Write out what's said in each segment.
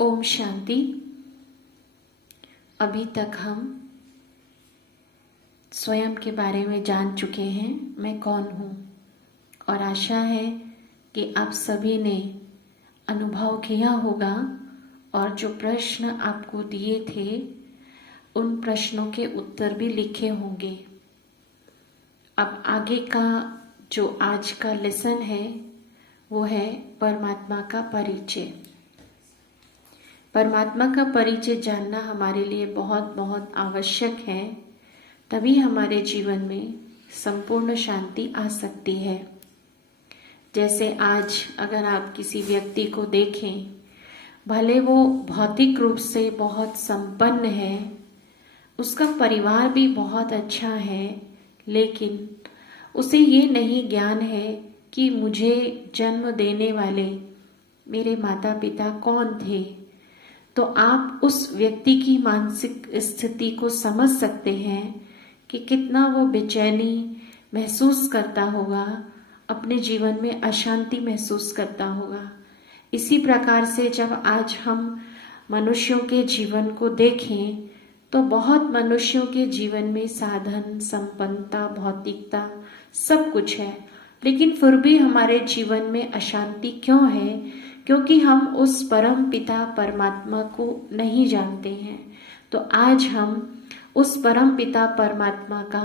ओम शांति। अभी तक हम स्वयं के बारे में जान चुके हैं, मैं कौन हूँ, और आशा है कि आप सभी ने अनुभव किया होगा और जो प्रश्न आपको दिए थे उन प्रश्नों के उत्तर भी लिखे होंगे। अब आगे का जो आज का लेसन है वो है परमात्मा का परिचय। परमात्मा का परिचय जानना हमारे लिए बहुत बहुत आवश्यक है, तभी हमारे जीवन में संपूर्ण शांति आ सकती है। जैसे आज अगर आप किसी व्यक्ति को देखें, भले वो भौतिक रूप से बहुत संपन्न है, उसका परिवार भी बहुत अच्छा है, लेकिन उसे ये नहीं ज्ञान है कि मुझे जन्म देने वाले मेरे माता पिता कौन थे। तो आप उस व्यक्ति की मानसिक स्थिति को समझ सकते हैं कि कितना वो बेचैनी महसूस करता होगा, अपने जीवन में अशांति महसूस करता होगा। इसी प्रकार से जब आज हम मनुष्यों के जीवन को देखें तो बहुत मनुष्यों के जीवन में साधन, संपन्नता, भौतिकता सब कुछ है, लेकिन फिर भी हमारे जीवन में अशांति क्यों है? क्योंकि हम उस परम पिता परमात्मा को नहीं जानते हैं। तो आज हम उस परम पिता परमात्मा का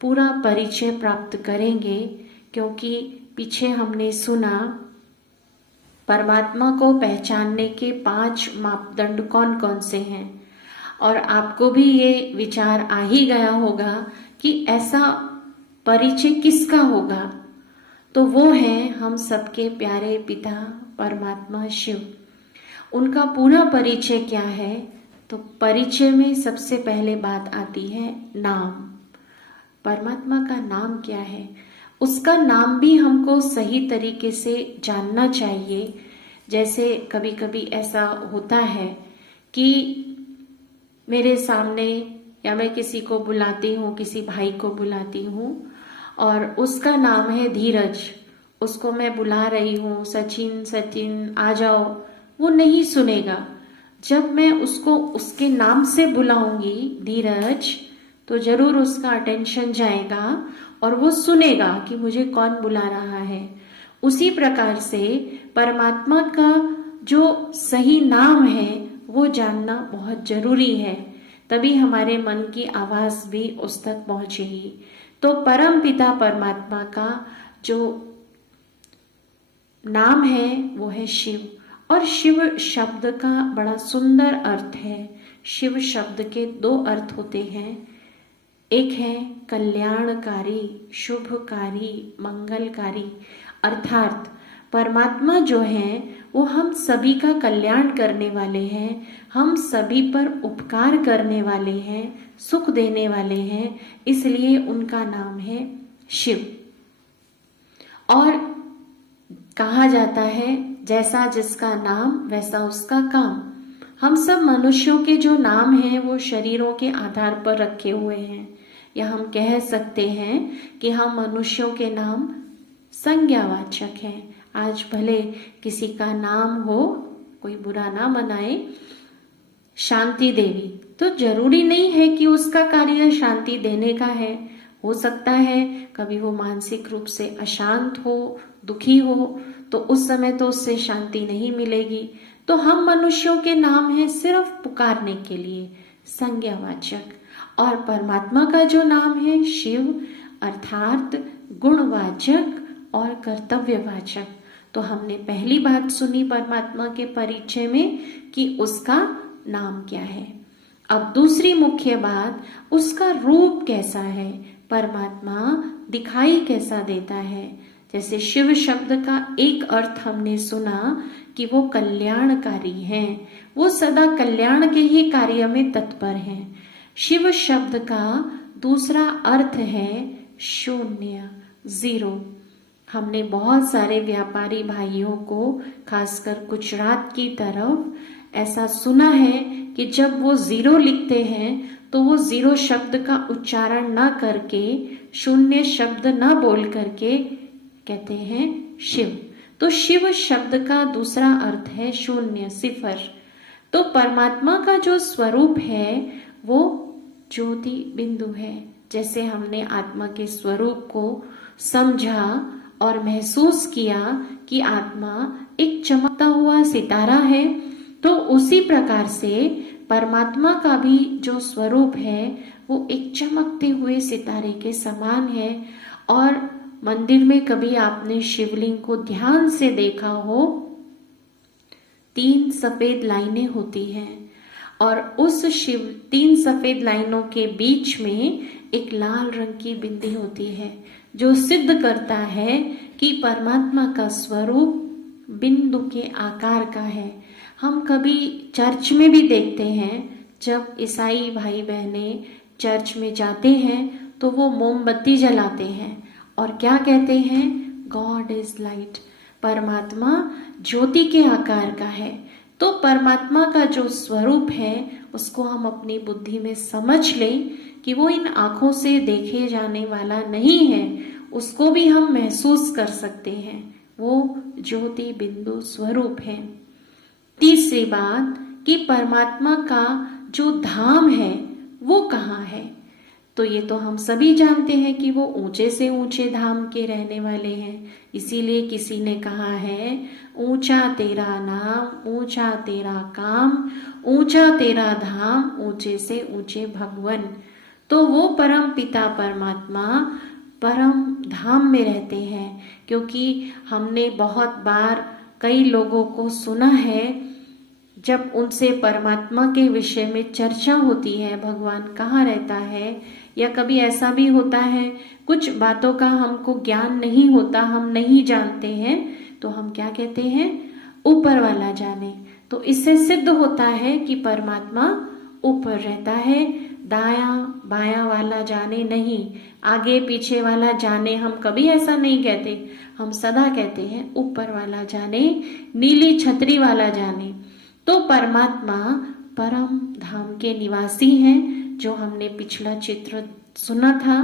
पूरा परिचय प्राप्त करेंगे, क्योंकि पीछे हमने सुना परमात्मा को पहचानने के 5 मापदंड कौन कौन से हैं, और आपको भी ये विचार आ ही गया होगा कि ऐसा परिचय किसका होगा। तो वो है हम सबके प्यारे पिता परमात्मा शिव। उनका पूरा परिचय क्या है? तो परिचय में सबसे पहले बात आती है नाम। परमात्मा का नाम क्या है? उसका नाम भी हमको सही तरीके से जानना चाहिए। जैसे कभी कभी ऐसा होता है कि मेरे सामने या मैं किसी को बुलाती हूँ, किसी भाई को बुलाती हूँ और उसका नाम है धीरज। उसको मैं बुला रही हूँ, सचिन सचिन आ जाओ, वो नहीं सुनेगा। जब मैं उसको उसके नाम से बुलाऊंगी धीरज, तो जरूर उसका अटेंशन जाएगा और वो सुनेगा कि मुझे कौन बुला रहा है। उसी प्रकार से परमात्मा का जो सही नाम है वो जानना बहुत जरूरी है, तभी हमारे मन की आवाज भी उस तक पहुंचेगी। तो परम पिता परमात्मा का जो नाम है वो है शिव, और शिव शब्द का बड़ा सुंदर अर्थ है। शिव शब्द के 2 अर्थ होते हैं, एक है कल्याणकारी, शुभकारी, मंगलकारी। अर्थात परमात्मा जो है वो हम सभी का कल्याण करने वाले हैं, हम सभी पर उपकार करने वाले हैं, सुख देने वाले हैं, इसलिए उनका नाम है शिव। और कहा जाता है जैसा जिसका नाम वैसा उसका काम। हम सब मनुष्यों के जो नाम हैं वो शरीरों के आधार पर रखे हुए हैं, या हम कह सकते हैं कि हम मनुष्यों के नाम संज्ञावाचक हैं। आज भले किसी का नाम हो, कोई बुरा ना मनाए, शांति देवी, तो जरूरी नहीं है कि उसका कार्य शांति देने का है। हो सकता है कभी वो मानसिक रूप से अशांत हो, दुखी हो, तो उस समय तो उससे शांति नहीं मिलेगी। तो हम मनुष्यों के नाम है सिर्फ पुकारने के लिए, संज्ञावाचक। और परमात्मा का जो नाम है शिव, अर्थात गुणवाचक और कर्तव्यवाचक। तो हमने पहली बात सुनी परमात्मा के परिचय में कि उसका नाम क्या है। अब दूसरी मुख्य बात, उसका रूप कैसा है, परमात्मा दिखाई कैसा देता है। जैसे शिव शब्द का एक अर्थ हमने सुना कि वो कल्याणकारी हैं, वो सदा कल्याण के ही कार्य में तत्पर हैं। शिव शब्द का दूसरा अर्थ है शून्य, 0। हमने बहुत सारे व्यापारी भाइयों को, खासकर गुजरात की तरफ, ऐसा सुना है कि जब वो 0 लिखते हैं तो वो 0 शब्द का उच्चारण ना करके, शून्य शब्द ना बोल करके कहते हैं शिव। तो शिव शब्द का दूसरा अर्थ है शून्य, 0। तो परमात्मा का जो स्वरूप है वो ज्योति बिंदु है। जैसे हमने आत्मा के स्वरूप को समझा और महसूस किया कि आत्मा एक चमकता हुआ सितारा है, तो उसी प्रकार से परमात्मा का भी जो स्वरूप है वो एक चमकते हुए सितारे के समान है। और मंदिर में कभी आपने शिवलिंग को ध्यान से देखा हो, 3 सफेद लाइनें होती हैं और उस 3 सफेद लाइनों के बीच में एक लाल रंग की बिंदी होती है, जो सिद्ध करता है कि परमात्मा का स्वरूप बिंदु के आकार का है। हम कभी चर्च में भी देखते हैं, जब ईसाई भाई बहने चर्च में जाते हैं तो वो मोमबत्ती जलाते हैं और क्या कहते हैं, गॉड इज लाइट, परमात्मा ज्योति के आकार का है। तो परमात्मा का जो स्वरूप है उसको हम अपनी बुद्धि में समझ लें कि वो इन आंखों से देखे जाने वाला नहीं है, उसको भी हम महसूस कर सकते हैं, वो ज्योति बिंदु स्वरूप है। तीसरी बात कि परमात्मा का जो धाम है वो कहाँ है, तो ये तो हम सभी जानते हैं कि वो ऊंचे से ऊंचे धाम के रहने वाले हैं। इसीलिए किसी ने कहा है, ऊंचा तेरा नाम, ऊंचा तेरा काम, ऊंचा तेरा धाम, ऊंचे से ऊंचे भगवन। तो वो परम पिता परमात्मा परम धाम में रहते हैं, क्योंकि हमने बहुत बार कई लोगों को सुना है, जब उनसे परमात्मा के विषय में चर्चा होती है, भगवान कहाँ रहता है, या कभी ऐसा भी होता है कुछ बातों का हमको ज्ञान नहीं होता, हम नहीं जानते हैं, तो हम क्या कहते हैं, ऊपर वाला जाने। तो इससे सिद्ध होता है कि परमात्मा ऊपर रहता है, दाया बाया वाला जाने नहीं, आगे पीछे वाला जाने हम कभी ऐसा नहीं कहते, हम सदा कहते हैं ऊपर वाला जाने, नीली छतरी वाला जाने। तो परमात्मा परम धाम के निवासी हैं, जो हमने पिछला चित्र सुना था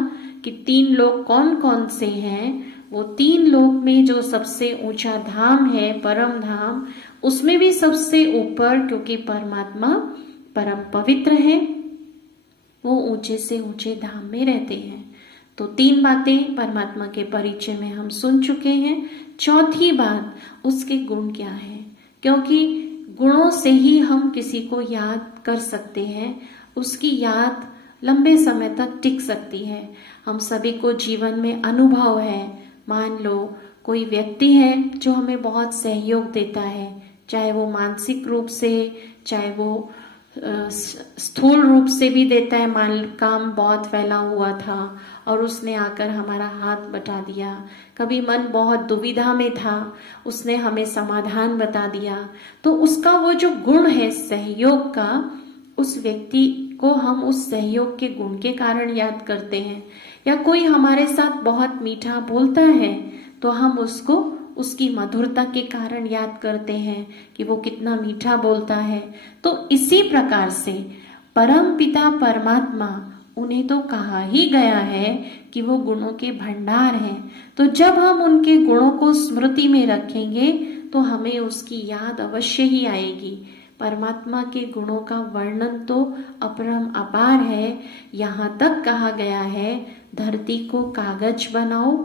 कि 3 लोक कौन कौन से हैं। वो 3 लोक में जो सबसे ऊंचा धाम है परम धाम, उसमें भी सबसे ऊपर, क्योंकि परमात्मा परम पवित्र है, वो ऊंचे से ऊंचे धाम में रहते हैं। तो 3 बातें परमात्मा के परिचय में हम सुन चुके हैं। चौथी बात, उसके गुण क्या है, क्योंकि गुणों से ही हम किसी को याद कर सकते हैं, उसकी याद लंबे समय तक टिक सकती है। हम सभी को जीवन में अनुभव है, मान लो कोई व्यक्ति है जो हमें बहुत सहयोग देता है, चाहे वो मानसिक रूप से, चाहे वो स्थूल रूप से भी देता है। मान काम बहुत फैला हुआ था और उसने आकर हमारा हाथ बटा दिया, कभी मन बहुत दुविधा में था, उसने हमें समाधान बता दिया, तो उसका वो जो गुण है सहयोग का, उस व्यक्ति को हम उस सहयोग के गुण के कारण याद करते हैं। या कोई हमारे साथ बहुत मीठा बोलता है तो हम उसको उसकी मधुरता के कारण याद करते हैं कि वो कितना मीठा बोलता है। तो इसी प्रकार से परम पिता परमात्मा, उन्हें तो कहा ही गया है कि वो गुणों के भंडार हैं। तो जब हम उनके गुणों को स्मृति में रखेंगे तो हमें उसकी याद अवश्य ही आएगी। परमात्मा के गुणों का वर्णन तो अपरम अपार है। यहाँ तक कहा गया है, धरती को कागज बनाओ,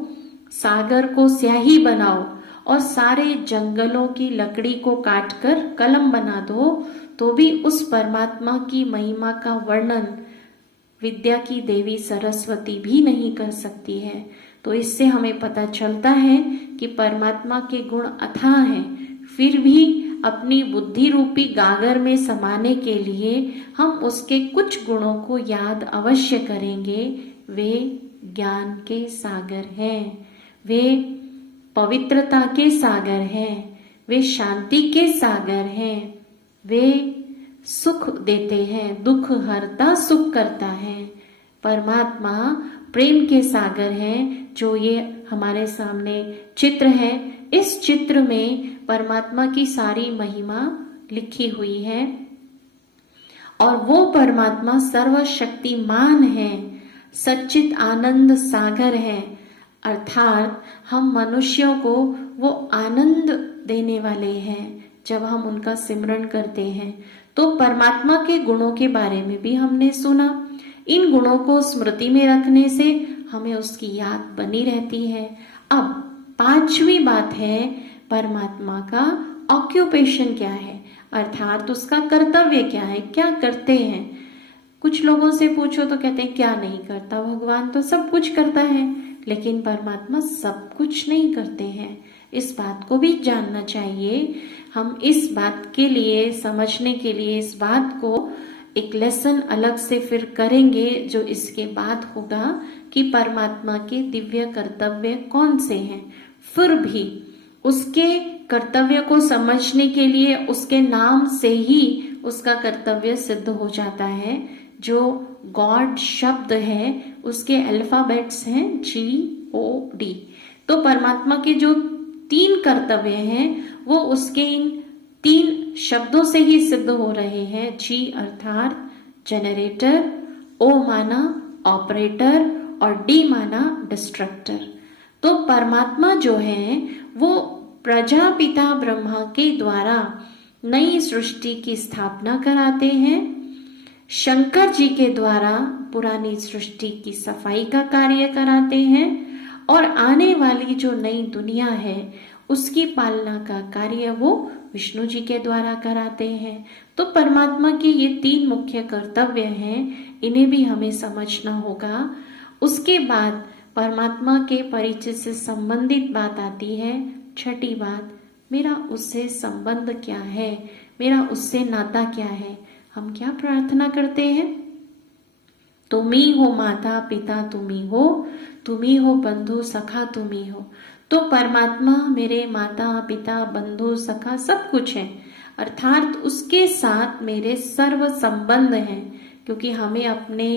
सागर को स्याही बनाओ और सारे जंगलों की लकड़ी को काटकर कलम बना दो, तो भी उस परमात्मा की महिमा का वर्णन विद्या की देवी सरस्वती भी नहीं कर सकती है। तो इससे हमें पता चलता है कि परमात्मा के गुण अथाह हैं। फिर भी अपनी बुद्धि रूपी गागर में समाने के लिए हम उसके कुछ गुणों को याद अवश्य करेंगे। वे ज्ञान के सागर हैं, वे पवित्रता के सागर हैं, वे शांति के सागर हैं, वे सुख देते हैं, दुख हरता सुख करता है। परमात्मा प्रेम के सागर हैं। जो ये हमारे सामने चित्र है, इस चित्र में परमात्मा की सारी महिमा लिखी हुई है और वो परमात्मा सर्वशक्तिमान है, सच्चित आनंद सागर है। अर्थात हम मनुष्यों को वो आनंद देने वाले हैं। जब हम उनका सिमरन करते हैं। तो परमात्मा के गुणों के बारे में भी हमने सुना। इन गुणों को स्मृति में रखने से हमें उसकी याद बनी रहती है। अब पांचवी बात है, परमात्मा का ऑक्यूपेशन क्या है, अर्थात उसका कर्तव्य क्या है, क्या करते हैं। कुछ लोगों से पूछो तो कहते हैं क्या नहीं करता, भगवान तो सब कुछ करता है, लेकिन परमात्मा सब कुछ नहीं करते हैं। इस बात को भी जानना चाहिए। हम इस बात के लिए, समझने के लिए इस बात को एक लेसन अलग से फिर करेंगे, जो इसके बाद होगा कि परमात्मा के दिव्य कर्तव्य कौन से हैं। फिर भी उसके कर्तव्य को समझने के लिए उसके नाम से ही उसका कर्तव्य सिद्ध हो जाता है। जो गॉड शब्द है उसके अल्फाबेट्स हैं GOD। तो परमात्मा के जो 3 कर्तव्य हैं वो उसके इन 3 शब्दों से ही सिद्ध हो रहे हैं। G अर्थात जनरेटर, O माना ऑपरेटर और D माना डिस्ट्रक्टर। तो परमात्मा जो है वो प्रजापिता ब्रह्मा के द्वारा नई सृष्टि की स्थापना कराते हैं। शंकर जी के द्वारा पुरानी सृष्टि की सफाई का कार्य कराते हैं और आने वाली जो नई दुनिया है उसकी पालना का कार्य वो विष्णु जी के द्वारा कराते हैं। तो परमात्मा के ये 3 मुख्य कर्तव्य हैं, इन्हें भी हमें समझना होगा। उसके बाद परमात्मा के परिचय से संबंधित बात आती है। छठी बात, मेरा उससे संबंध क्या है, मेरा उससे नाता क्या है। हम क्या प्रार्थना करते हैं, तुम ही हो माता पिता, तुम ही हो बंधु सखा, तुम ही हो। तो परमात्मा मेरे माता पिता बंधु सखा सब कुछ है, अर्थात उसके साथ मेरे सर्व संबंध हैं। क्योंकि हमें अपने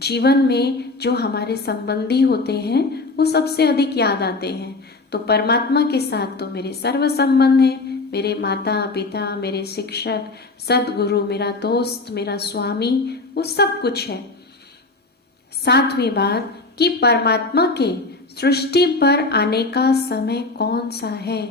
जीवन में जो हमारे संबंधी होते हैं वो सबसे अधिक याद आते हैं। तो परमात्मा के साथ तो मेरे सर्व संबंध हैं, मेरे माता पिता, मेरे शिक्षक, सदगुरु, मेरा दोस्त, मेरा स्वामी, वो सब कुछ है। 7वीं बात कि परमात्मा के सृष्टि पर आने का समय कौन सा है।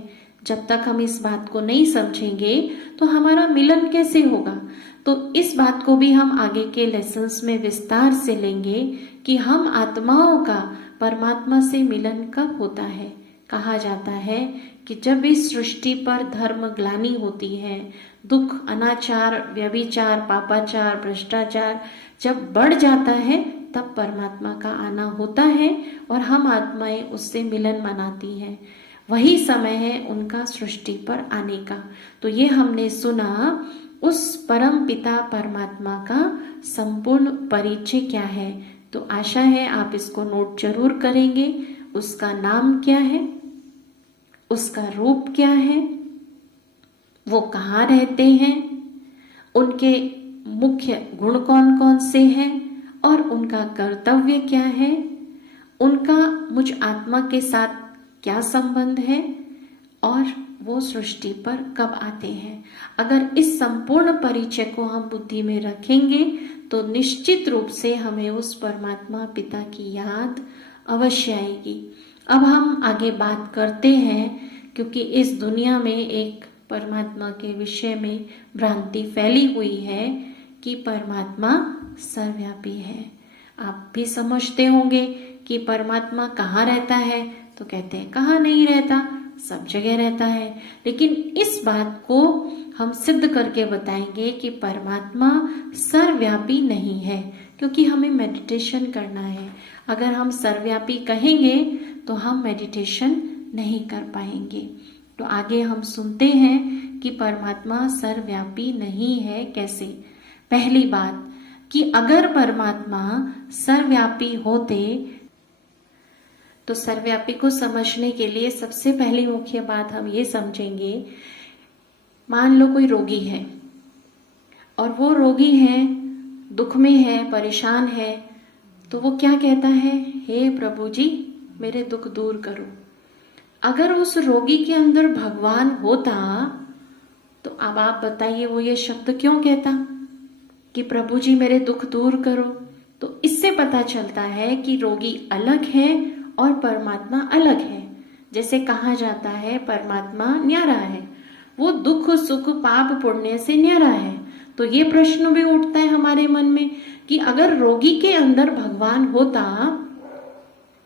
जब तक हम इस बात को नहीं समझेंगे तो हमारा मिलन कैसे होगा। तो इस बात को भी हम आगे के लेसन्स में विस्तार से लेंगे कि हम आत्माओं का परमात्मा से मिलन कब होता है। कहा जाता है कि जब इस सृष्टि पर धर्म ग्लानि होती है, दुख, अनाचार, व्यभिचार, पापाचार, भ्रष्टाचार जब बढ़ जाता है, तब परमात्मा का आना होता है और हम आत्माएं उससे मिलन मनाती हैं। वही समय है उनका सृष्टि पर आने का। तो ये हमने सुना उस परम पिता परमात्मा का संपूर्ण परिचय क्या है। तो आशा है आप इसको नोट जरूर करेंगे। उसका नाम क्या है, उसका रूप क्या है, वो कहाँ रहते हैं, उनके मुख्य गुण कौन कौन से हैं और उनका कर्तव्य क्या है, उनका मुझ आत्मा के साथ क्या संबंध है और वो सृष्टि पर कब आते हैं। अगर इस संपूर्ण परिचय को हम बुद्धि में रखेंगे तो निश्चित रूप से हमें उस परमात्मा पिता की याद अवश्य आएगी। अब हम आगे बात करते हैं, क्योंकि इस दुनिया में एक परमात्मा के विषय में भ्रांति फैली हुई है कि परमात्मा सर्वव्यापी है। आप भी समझते होंगे कि परमात्मा कहाँ रहता है, तो कहते हैं कहाँ नहीं रहता, सब जगह रहता है। लेकिन इस बात को हम सिद्ध करके बताएंगे कि परमात्मा सर्वव्यापी नहीं है, क्योंकि हमें मेडिटेशन करना है। अगर हम सर्वव्यापी कहेंगे तो हम मेडिटेशन नहीं कर पाएंगे। तो आगे हम सुनते हैं कि परमात्मा सर्वव्यापी नहीं है कैसे। पहली बात कि अगर परमात्मा सर्वव्यापी होते तो सर्वव्यापी को समझने के लिए सबसे पहली मुख्य बात हम ये समझेंगे, मान लो कोई रोगी है और वो रोगी है, दुख में है, परेशान है, तो वो क्या कहता है, हे प्रभु जी मेरे दुख दूर करो। अगर उस रोगी के अंदर भगवान होता तो अब आप बताइए वो ये शब्द क्यों कहता कि प्रभु जी मेरे दुख दूर करो। तो इससे पता चलता है कि रोगी अलग है और परमात्मा अलग है। जैसे कहा जाता है परमात्मा न्यारा है, वो दुख सुख पाप पुण्य से न्यारा है। तो ये प्रश्न भी उठता है हमारे मन में कि अगर रोगी के अंदर भगवान होता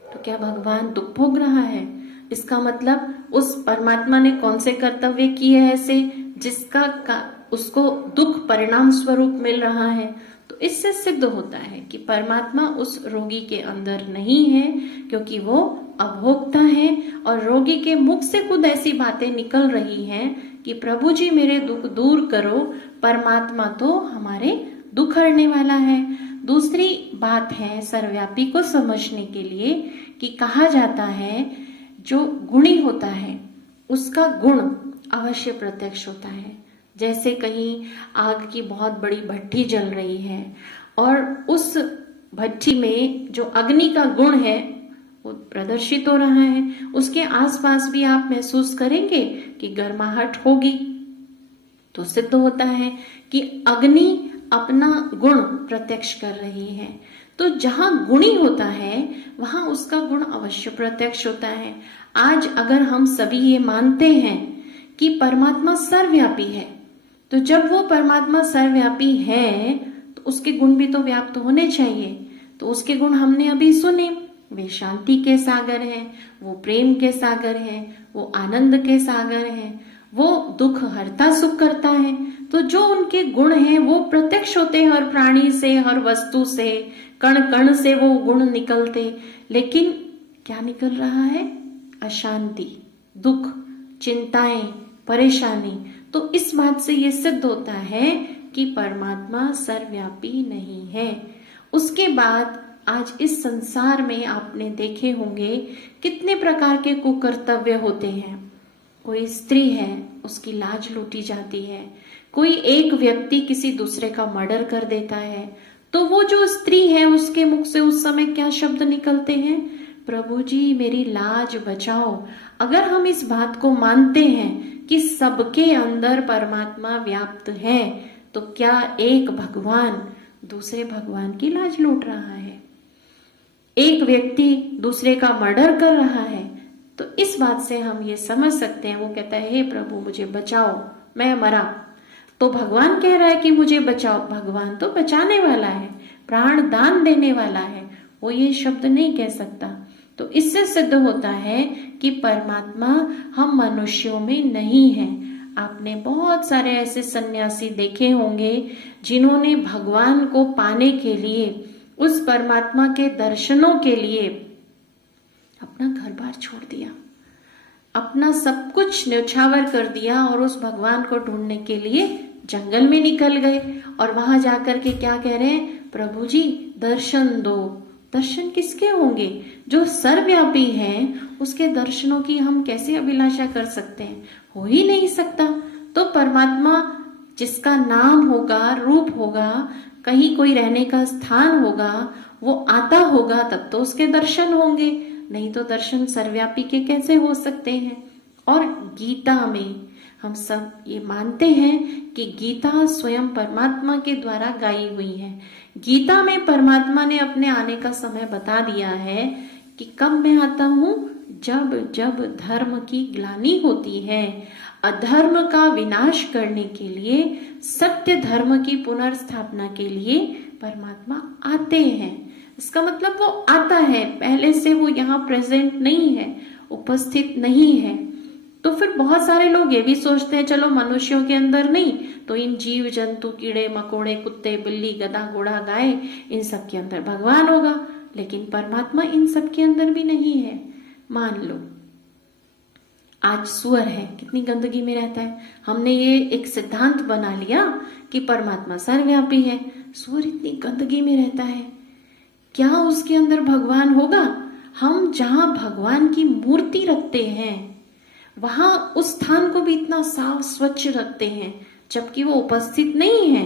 तो क्या भगवान दुख भोग रहा है? इसका मतलब उस परमात्मा ने कौन से कर्तव्य किए हैं ऐसे जिसका उसको दुख परिणाम स्वरूप मिल रहा है? तो इससे सिद्ध होता है कि परमात्मा उस रोगी के अंदर नहीं है, क्योंकि वो अभोक्ता है और रोगी के मुख से खुद ऐसी बातें निकल रही हैं कि प्रभु जी मेरे दुख दूर करो। परमात्मा तो हमारे दुख हरने वाला है। दूसरी बात है सर्वव्यापी को समझने के लिए कि कहा जाता है जो गुणी होता है उसका गुण अवश्य प्रत्यक्ष होता है। जैसे कहीं आग की बहुत बड़ी भट्ठी जल रही है और उस भट्ठी में जो अग्नि का गुण है वो प्रदर्शित हो रहा है, उसके आसपास भी आप महसूस करेंगे कि गर्माहट होगी। तो सिद्ध होता है कि अग्नि अपना गुण प्रत्यक्ष कर रही है। तो जहां गुणी होता है वहां उसका गुण अवश्य प्रत्यक्ष होता है। आज अगर हम सभी ये मानते हैं कि परमात्मा सर्वव्यापी है, तो जब वो परमात्मा सर्वव्यापी है तो उसके गुण भी तो व्याप्त होने चाहिए। तो उसके गुण हमने अभी सुने, वे शांति के सागर हैं, वो प्रेम के सागर हैं, वो आनंद के सागर हैं, वो दुख हरता सुख करता है। तो जो उनके गुण हैं वो प्रत्यक्ष होते हैं, हर प्राणी से, हर वस्तु से, कण कण से वो गुण निकलते। लेकिन क्या निकल रहा है? अशांति, दुख, चिंताएं, परेशानी। तो इस बात से ये सिद्ध होता है कि परमात्मा सर्वव्यापी नहीं है। उसके बाद आज इस संसार में आपने देखे होंगे कितने प्रकार के कुकर्तव्य होते हैं। कोई स्त्री है उसकी लाज लूटी जाती है, कोई एक व्यक्ति किसी दूसरे का मर्डर कर देता है, तो वो जो स्त्री है उसके मुख से उस समय क्या शब्द निकलते हैं? प्रभु जी मेरी लाज बचाओ। अगर हम इस बात को मानते हैं कि सबके अंदर परमात्मा व्याप्त है, तो क्या एक भगवान दूसरे भगवान की लाज लूट रहा है? एक व्यक्ति दूसरे का मर्डर कर रहा है, तो इस बात से हम ये समझ सकते हैं, वो कहता है हे प्रभु मुझे बचाओ, मैं मरा। तो भगवान कह रहा है कि मुझे बचाओ। भगवान तो बचाने वाला है, प्राण दान देने वाला है, वो ये शब्द नहीं कह सकता। तो इससे सिद्ध होता है कि परमात्मा हम मनुष्यों में नहीं है। आपने बहुत सारे ऐसे सन्यासी देखे होंगे जिन्होंने भगवान को पाने के लिए, उस परमात्मा के दर्शनों के लिए अपना घर बार छोड़ दिया, अपना सब कुछ न्यौछावर कर दिया और उस भगवान को ढूंढने के लिए जंगल में निकल गए। और वहां जाकर के क्या कह रहे हैं? प्रभु जी दर्शन दो। दर्शन किसके होंगे? जो सर्वव्यापी है उसके दर्शनों की हम कैसे अभिलाषा कर सकते हैं? हो ही नहीं सकता। तो परमात्मा जिसका नाम होगा, रूप होगा, कहीं कोई रहने का स्थान होगा, वो आता होगा तब तो उसके दर्शन होंगे, नहीं तो दर्शन सर्वव्यापी के कैसे हो सकते हैं? और गीता में हम सब ये मानते हैं कि गीता स्वयं परमात्मा के द्वारा गाई हुई है। गीता में परमात्मा ने अपने आने का समय बता दिया है कि कब मैं आता हूं? जब जब धर्म की ग्लानि होती है, अधर्म का विनाश करने के लिए, सत्य धर्म की पुनर्स्थापना के लिए परमात्मा आते हैं। इसका मतलब वो आता है, पहले से वो यहाँ प्रेजेंट नहीं है, उपस्थित नहीं है। तो फिर बहुत सारे लोग ये भी सोचते हैं चलो मनुष्यों के अंदर नहीं तो इन जीव जंतु, कीड़े मकोड़े, कुत्ते बिल्ली, गधा घोड़ा गाय, इन सब के अंदर भगवान होगा। लेकिन परमात्मा इन सब के अंदर भी नहीं है। मान लो आज सुअर है, कितनी गंदगी में रहता है। हमने ये एक सिद्धांत बना लिया कि परमात्मा सर्वव्यापी है, सुअर इतनी गंदगी में रहता है, क्या उसके अंदर भगवान होगा? हम जहां भगवान की मूर्ति रखते हैं वहां उस स्थान को भी इतना साफ स्वच्छ रखते हैं, जबकि वो उपस्थित नहीं है,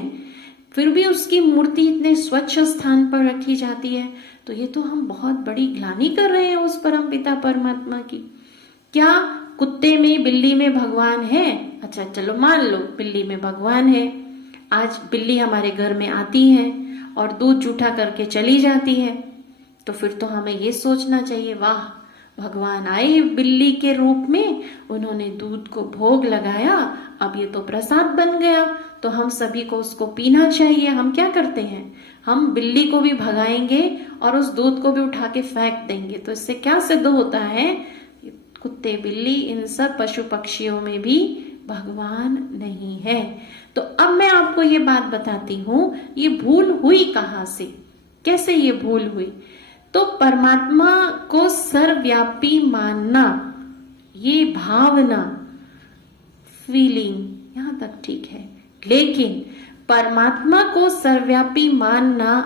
फिर भी उसकी मूर्ति इतने स्वच्छ स्थान पर रखी जाती है। तो ये तो हम बहुत बड़ी ग्लानि कर रहे हैं उस परमपिता परमात्मा की। क्या कुत्ते में, बिल्ली में भगवान है? अच्छा चलो मान लो बिल्ली में भगवान है। आज बिल्ली हमारे घर में आती है और दूध जूठा करके चली जाती है, तो फिर तो हमें ये सोचना चाहिए वाह भगवान आए बिल्ली के रूप में, उन्होंने दूध को भोग लगाया, अब ये तो प्रसाद बन गया, तो हम सभी को उसको पीना चाहिए। हम क्या करते हैं, हम बिल्ली को भी भगाएंगे और उस दूध को भी उठा के फेंक देंगे। तो इससे क्या सिद्ध होता है, कुत्ते बिल्ली इन सब पशु पक्षियों में भी भगवान नहीं है। तो अब मैं आपको ये बात बताती हूं, ये भूल हुई कहां से, कैसे ये भूल हुई। तो परमात्मा को सर्वव्यापी मानना, ये भावना, फीलिंग यहां तक ठीक है, लेकिन परमात्मा को सर्वव्यापी मानना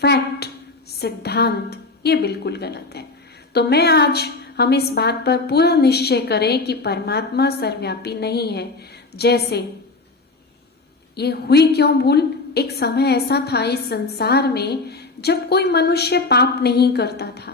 फैक्ट, सिद्धांत, ये बिल्कुल गलत है। तो मैं आज हम इस बात पर पूरा निश्चय करें कि परमात्मा सर्वव्यापी नहीं है। जैसे ये हुई क्यों भूल, एक समय ऐसा था इस संसार में जब कोई मनुष्य पाप नहीं करता था,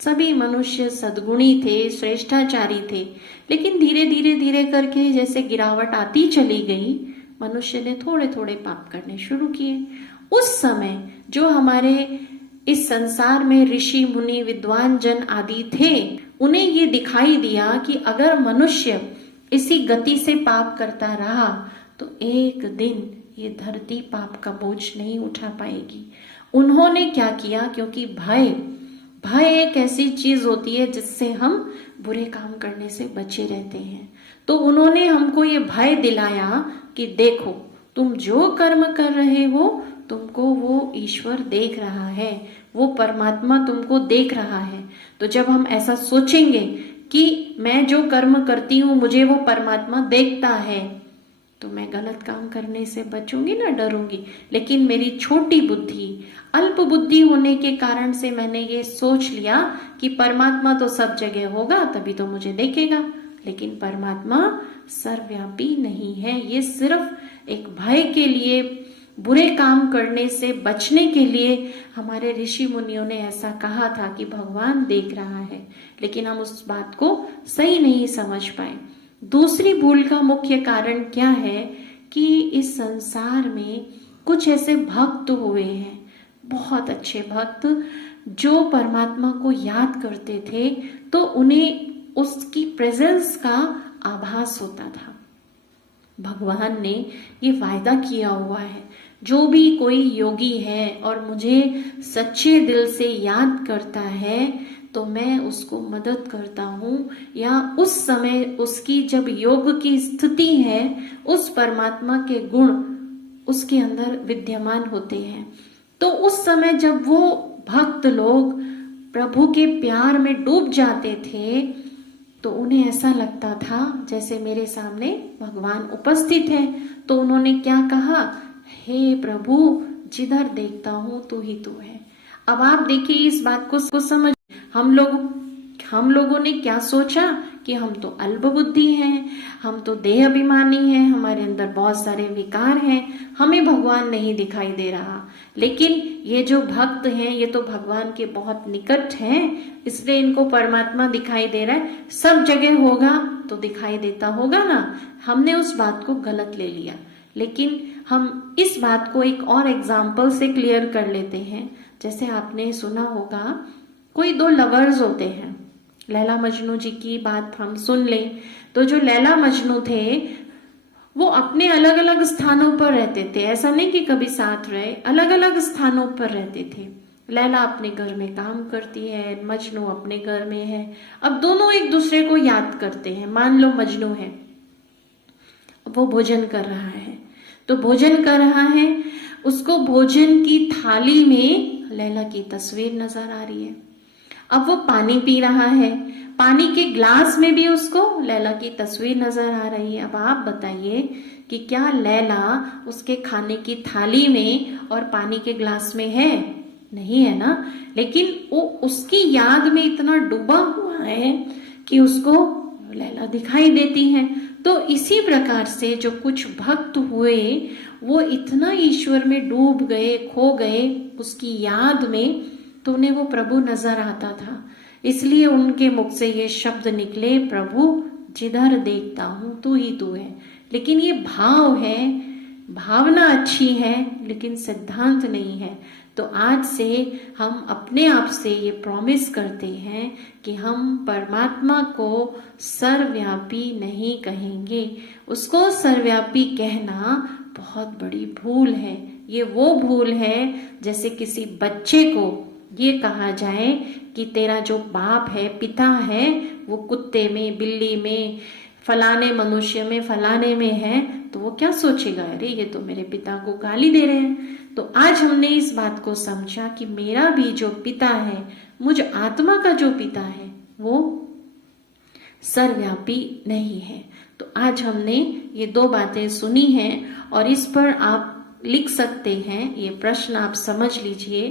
सभी मनुष्य सद्गुणी थे, श्रेष्ठाचारी थे। लेकिन धीरे धीरे धीरे करके जैसे गिरावट आती चली गई, मनुष्य ने थोड़े थोड़े पाप करने शुरू किए। उस समय जो हमारे इस संसार में ऋषि मुनि विद्वान जन आदि थे, उन्हें ये दिखाई दिया कि अगर मनुष्य इसी गति से पाप करता रहा तो एक दिन ये धरती पाप का बोझ नहीं उठा पाएगी। उन्होंने क्या किया, क्योंकि भय एक ऐसी चीज होती है जिससे हम बुरे काम करने से बचे रहते हैं। तो उन्होंने हमको ये भय दिलाया कि देखो तुम जो कर्म कर रहे हो तुमको वो ईश्वर देख रहा है, वो परमात्मा तुमको देख रहा है। तो जब हम ऐसा सोचेंगे कि मैं जो कर्म करती हूँ मुझे वो परमात्मा देखता है, तो मैं गलत काम करने से बचूंगी ना, डरूंगी। लेकिन मेरी छोटी बुद्धि, अल्प बुद्धि होने के कारण से मैंने ये सोच लिया कि परमात्मा तो सब जगह होगा तभी तो मुझे देखेगा। लेकिन परमात्मा सर्वव्यापी नहीं है। ये सिर्फ एक भय के लिए, बुरे काम करने से बचने के लिए हमारे ऋषि मुनियों ने ऐसा कहा था कि भगवान देख रहा है, लेकिन हम उस बात को सही नहीं समझ पाए। दूसरी भूल का मुख्य कारण क्या है कि इस संसार में कुछ ऐसे भक्त हुए हैं, बहुत अच्छे भक्त, जो परमात्मा को याद करते थे तो उन्हें उसकी प्रेजेंस का आभास होता था। भगवान ने ये वायदा किया हुआ है, जो भी कोई योगी है और मुझे सच्चे दिल से याद करता है तो मैं उसको मदद करता हूँ, या उस समय उसकी जब योग की स्थिति है उस परमात्मा के गुण उसके अंदर विद्यमान होते हैं। तो उस समय जब वो भक्त लोग प्रभु के प्यार में डूब जाते थे तो उन्हें ऐसा लगता था जैसे मेरे सामने भगवान उपस्थित है। तो उन्होंने क्या कहा, हे प्रभु जिधर देखता हूँ तू ही तू है। अब आप देखिए इस बात को समझ, हम लोगों ने क्या सोचा कि हम तो अल्प बुद्धि हैं, हम तो देह अभिमानी हैं, हमारे अंदर बहुत सारे विकार हैं, हमें भगवान नहीं दिखाई दे रहा। लेकिन ये जो भक्त हैं ये तो भगवान के बहुत निकट हैं, इसलिए इनको परमात्मा दिखाई दे रहा है, सब जगह होगा तो दिखाई देता होगा ना। हमने उस बात को गलत ले लिया। लेकिन हम इस बात को एक और एग्जाम्पल से क्लियर कर लेते हैं। जैसे आपने सुना होगा कोई दो लवर्स होते हैं, लैला मजनू जी की बात हम सुन लें तो जो लैला मजनू थे वो अपने अलग अलग स्थानों पर रहते थे। ऐसा नहीं कि कभी साथ रहे, अलग अलग स्थानों पर रहते थे। लैला अपने घर में काम करती है, मजनू अपने घर में है। अब दोनों एक दूसरे को याद करते हैं। मान लो मजनू है, वो भोजन कर रहा है, तो भोजन कर रहा है, उसको भोजन की थाली में लैला की तस्वीर नजर आ रही है। अब वो पानी पी रहा है, पानी के ग्लास में भी उसको लैला की तस्वीर नजर आ रही है। अब आप बताइए कि क्या लैला उसके खाने की थाली में और पानी के ग्लास में है? नहीं है ना। लेकिन वो उसकी याद में इतना डूबा हुआ है कि उसको लैला दिखाई देती है। तो इसी प्रकार से जो कुछ भक्त हुए वो इतना ईश्वर में डूब गए, खो गए उसकी याद में, तो उन्हें वो प्रभु नजर आता था। इसलिए उनके मुख से ये शब्द निकले, प्रभु जिधर देखता हूं तू ही तू है। लेकिन ये भाव है, भावना अच्छी है, लेकिन सिद्धांत नहीं है। तो आज से हम अपने आप से ये प्रॉमिस करते हैं कि हम परमात्मा को सर्वव्यापी नहीं कहेंगे। उसको सर्वव्यापी कहना बहुत बड़ी भूल है। ये वो भूल है जैसे किसी बच्चे को ये कहा जाए कि तेरा जो बाप है, पिता है, वो कुत्ते में, बिल्ली में, फलाने मनुष्य में, फलाने में है, तो वो क्या सोचेगा, अरे ये तो मेरे पिता को गाली दे रहे हैं। तो आज हमने इस बात को समझा कि मेरा भी जो पिता है, मुझ आत्मा का जो पिता है, वो सर्वव्यापी नहीं है। तो आज हमने ये दो बातें सुनी हैं और इस पर आप लिख सकते हैं, ये प्रश्न आप समझ लीजिए,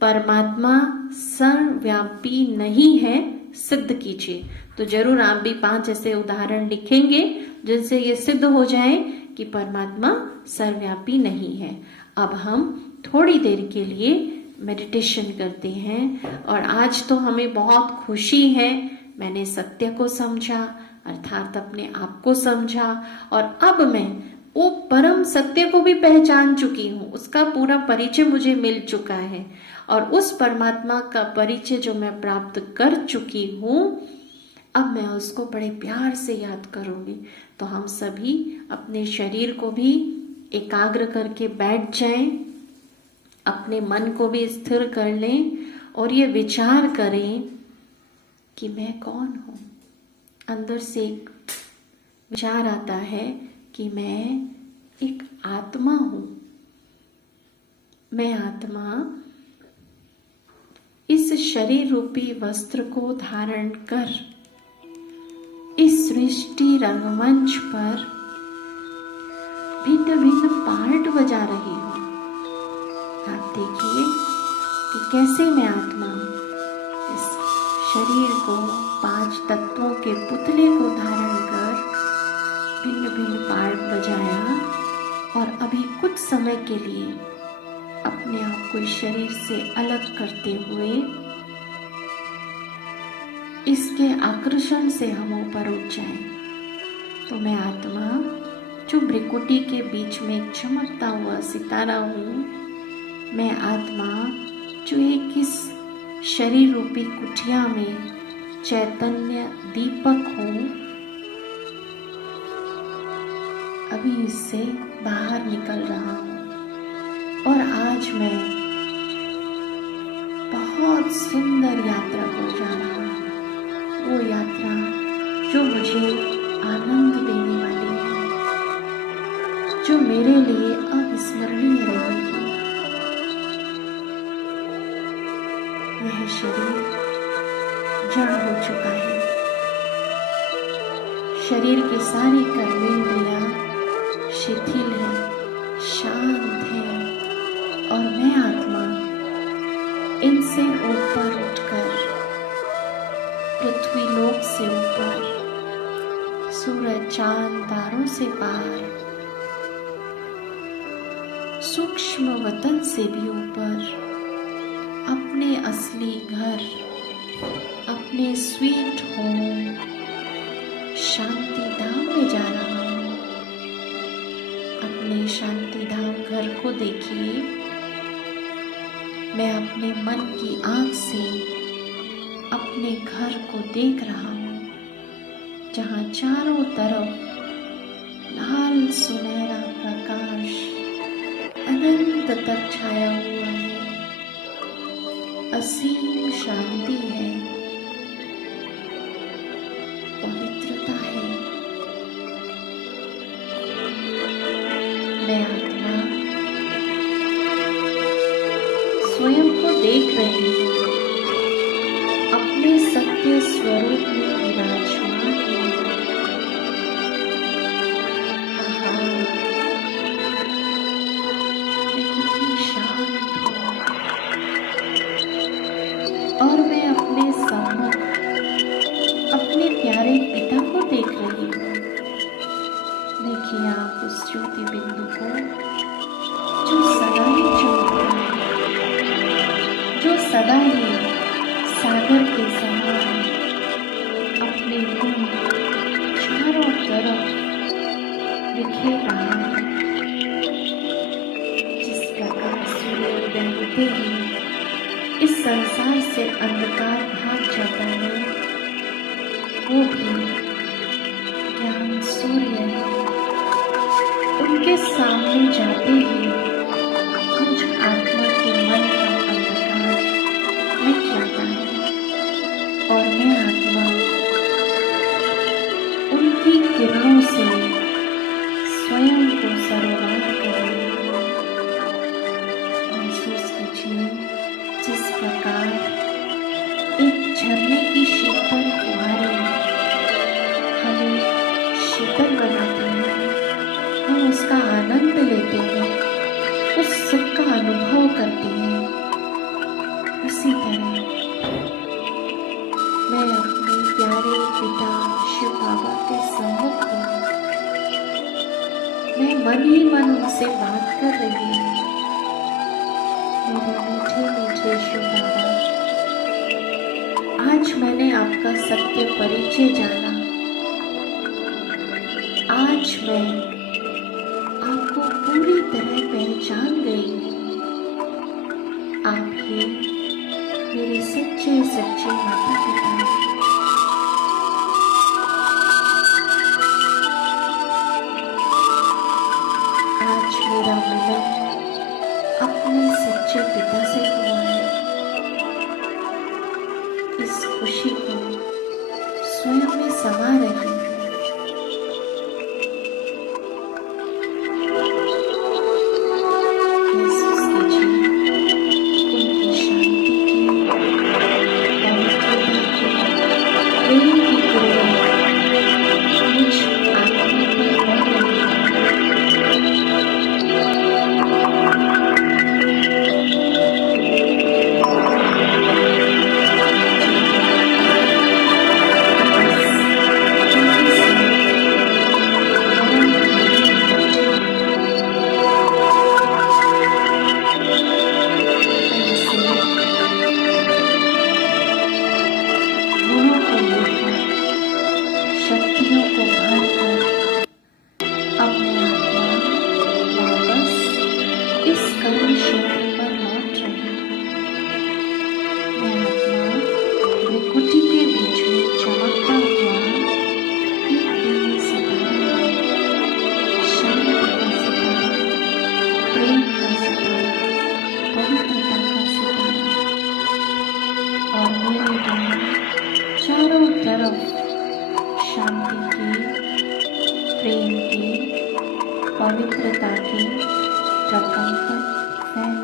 परमात्मा सर्वव्यापी नहीं है, सिद्ध कीजिए। तो जरूर आप भी 5 ऐसे उदाहरण लिखेंगे जिनसे ये सिद्ध हो जाए कि परमात्मा सर्वव्यापी नहीं है। अब हम थोड़ी देर के लिए मेडिटेशन करते हैं और आज तो हमें बहुत खुशी है, मैंने सत्य को समझा, अर्थात अपने आप को समझा और अब मैं वो परम सत्य को भी पहचान चुकी हूँ, उसका पूरा परिचय मुझे मिल चुका है और उस परमात्मा का परिचय जो मैं प्राप्त कर चुकी हूँ, अब मैं उसको बड़े प्यार से याद करूंगी। तो हम सभी अपने शरीर को भी एकाग्र करके बैठ जाएं, अपने मन को भी स्थिर कर लें और ये विचार करें कि मैं कौन हूँ। अंदर से एक विचार आता है कि मैं एक आत्मा हूँ। मैं आत्मा इस शरीर रूपी वस्त्र को धारण कर इस सृष्टि रंगमंच पर भिन्न भिन्न पार्ट बजा रही हूँ। आप देखिए कि कैसे मैं आत्मा इस शरीर को 5 तत्वों के पुतले को धारण कर भिन्न भिन्न पार्ट बजाया और अभी कुछ समय के लिए अपने आप को इस शरीर से अलग करते हुए इसके आकर्षण से हम ऊपर उठ जाएं। तो मैं आत्मा जो भ्रिकुटी के बीच में एक चमकता हुआ सितारा हूँ, मैं आत्मा जो एक इस शरीर रूपी कुटिया में चैतन्य दीपक हूँ, अभी इससे बाहर निकल रहा हूँ और आज मैं बहुत सुंदर यात्रा पर जा रहा हूँ। वो यात्रा जो मुझे आनंद देने वाली है, जो मेरे लिए अविस्मरणीय रहेगी। यह शरीर जड़ हो चुका है, शरीर की सारी कर्मेंद्रियां शिथिल है, शांत है और मैं आत्मा इनसे ऊपर उठकर पृथ्वी लोक से ऊपर, सूरज चांद तारों से पार, सूक्ष्म वतन से भी ऊपर अपने असली घर, अपने स्वीट होम शांति धाम में जा रहा हूँ। अपने शांति धाम घर को देखिए। मैं अपने मन की आंख से अपने घर को देख रहा हूँ, जहाँ चारों तरफ लाल सुनहरा प्रकाश अनंत तक छाया हुआ है, असीम शांति है, पवित्रता है। मैं आत्मा स्वयं को देख रही हूँ, अपने सत्य स्वरूप में विराजमान हूँ। मैं कितनी शांत हूँ और मैं अपने सम्मुख अपने प्यारे पिता को देख रही हूँ। देखिए आप उस ज्योति बिंदु को जो सदा ही चमकता है, जो सदा ही सागर के समान अपने गुण चारों तरफ बिखेर रहा है। जिस प्रकार सूर्योदय आते ही इस संसार से अंधकार भाग जाता है। वो भी ज्ञान सूर्य उनके सामने जाते ही मुझ आत्मा के मन का अंधकार मिट जाता है और मैं आत्मा उनकी किरणों से स्वयं को सरोवर कर रही हूँ। महसूस कीजिए जिस प्रकार एक झरने की शीतल फुहारें हमें शीतल बनाती हैं, हम उसका आनंद लेते हैं, उस सुख का अनुभव करते हैं। उसी तरह मैं अपने प्यारे पिता शिव बाबा के सम्मुख हूँ। मैं मन ही मन उनसे बात कर रही हूँ। मेरे मीठे मीठे शिव बाबा, आज मैंने आपका सत्य परिचय जाना। आज मैं आपको पूरी तरह पहचान गई हूँ। आप ही मेरे सच्चे सच्चे माता पिता हैं। आज मेरा मिलन अपने सच्चे पिता से हुआ है। इस खुशी को स्वयं में समा रही हूँ। महसूस कीजिए उनकी शांति की, पवित्रता की, प्रेम की किरणें मुझ आत्मा पर पड़ रही हैं। शक्तियों को भरकर अपने आत्मा वापस इस कर्म क्षेत्र पर लौट रही हूँ। मैं आत्मा त्रिकुटी के बीच में चमकता हुआ एक दिव्य सितारा, शांति का सितारा, प्रेम का सितारा, पवित्रता का सितारा, और मेरे द्वारा चारों तरफ शांति के, प्रेम के, पवित्रता के प्रकंपन फैल